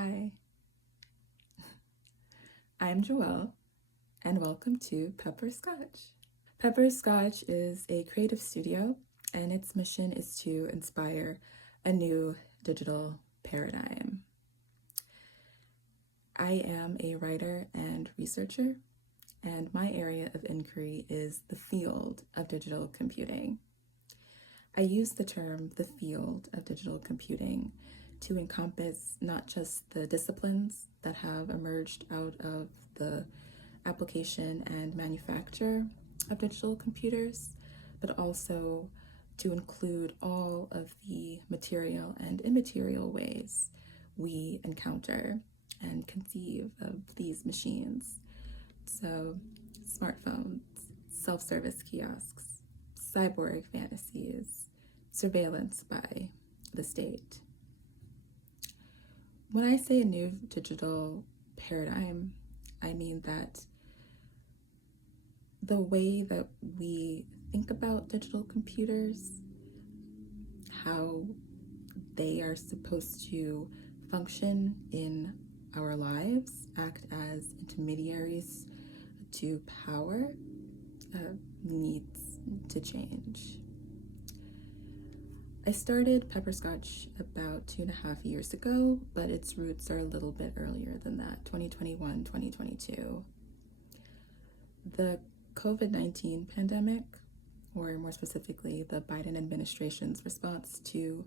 Hi, I'm Joelle, and welcome to Pepper Scotch. Pepper Scotch is a creative studio, and its mission is to inspire a new digital paradigm. I am a writer and researcher, and my area of inquiry is the field of digital computing. I use the term the field of digital computing to encompass not just the disciplines that have emerged out of the application and manufacture of digital computers, but also to include all of the material and immaterial ways we encounter and conceive of these machines. So, smartphones, self service kiosks, cyborg fantasies, surveillance by the state. When I say a new digital paradigm, I mean that the way that we think about digital computers, how they are supposed to function in our lives, act as intermediaries to power, needs to change. I started Pepper Scotch about 2.5 years ago, but its roots are a little bit earlier than that, 2021, 2022. The COVID-19 pandemic, or more specifically, the Biden administration's response to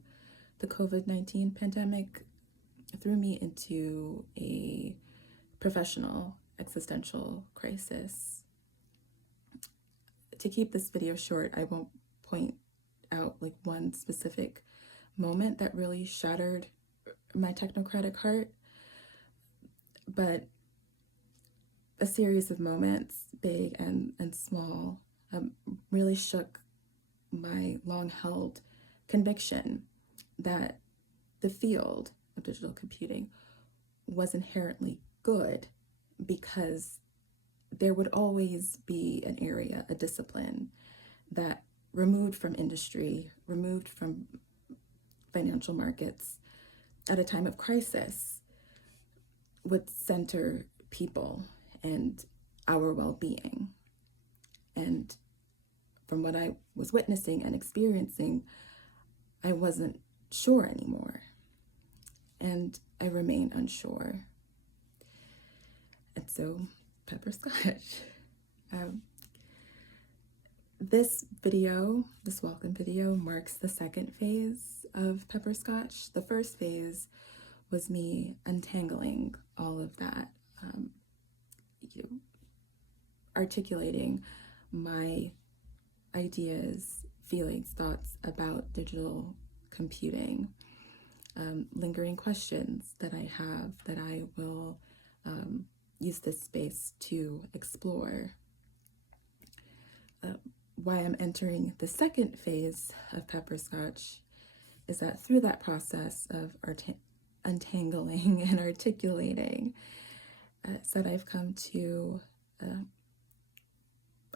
the COVID-19 pandemic, threw me into a professional existential crisis. To keep this video short, I won't point out like one specific moment that really shattered my technocratic heart, but a series of moments, big and small, really shook my long-held conviction that the field of digital computing was inherently good, because there would always be an area, a discipline that removed from industry, removed from financial markets at a time of crisis, would center people and our well-being. And from what I was witnessing and experiencing, I wasn't sure anymore. And I remain unsure. And so, Pepper Scotch. This video, this welcome video, marks the second phase of Pepper Scotch. The first phase was me untangling all of that, articulating my ideas, feelings, thoughts about digital computing, lingering questions that I have that I will use this space to explore. Why I'm entering the second phase of Pepper Scotch is that through that process of untangling and articulating, that I've come to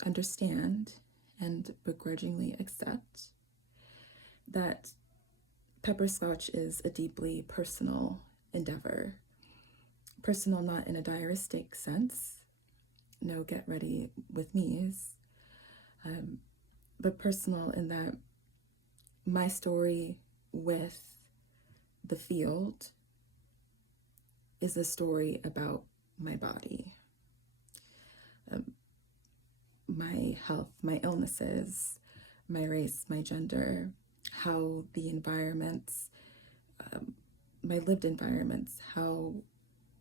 understand and begrudgingly accept that Pepper Scotch is a deeply personal endeavor. Personal not in a diaristic sense, no get ready with me's, but personal in that my story with the field is a story about my body, my health, my illnesses, my race, my gender, how the environments, my lived environments, how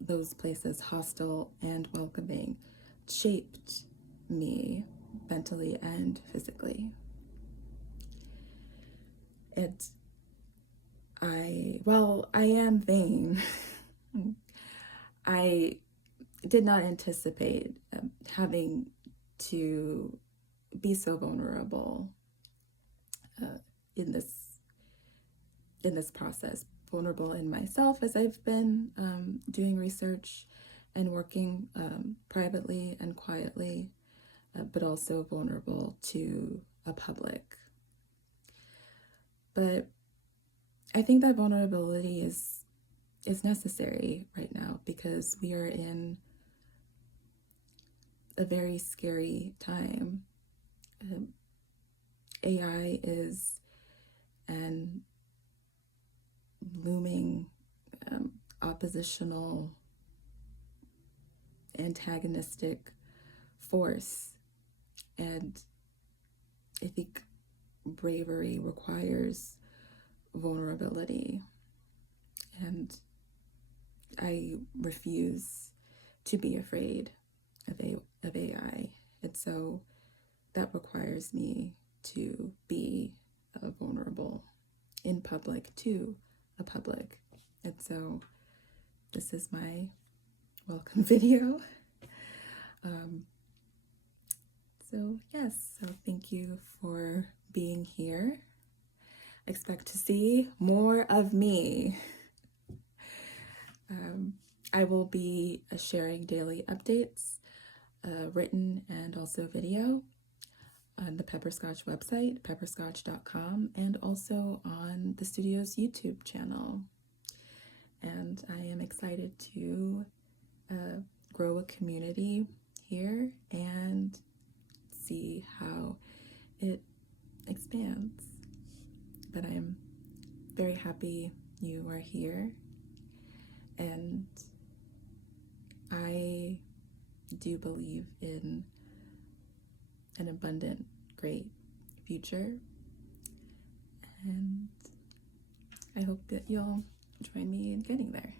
those places, hostile and welcoming, shaped me mentally and physically. While I am vain, I did not anticipate having to be so vulnerable in this process. Vulnerable in myself as I've been doing research and working privately and quietly, but also vulnerable to a public. But I think that vulnerability is is necessary right now because we are in a very scary time. AI is an looming oppositional, antagonistic force, and I think bravery requires vulnerability, and I refuse to be afraid of AI, and so that requires me to be vulnerable in public to a public. And so this is my welcome video. So yes, so thank you for being here. Expect to see more of me. I will be sharing daily updates, written and also video, on the Pepperscotch website, pepperscotch.com, and also on the studio's YouTube channel. And I am excited to grow a community here and see how it expands. But I'm very happy you are here, and I do believe in an abundant, great future, and I hope that you'll join me in getting there.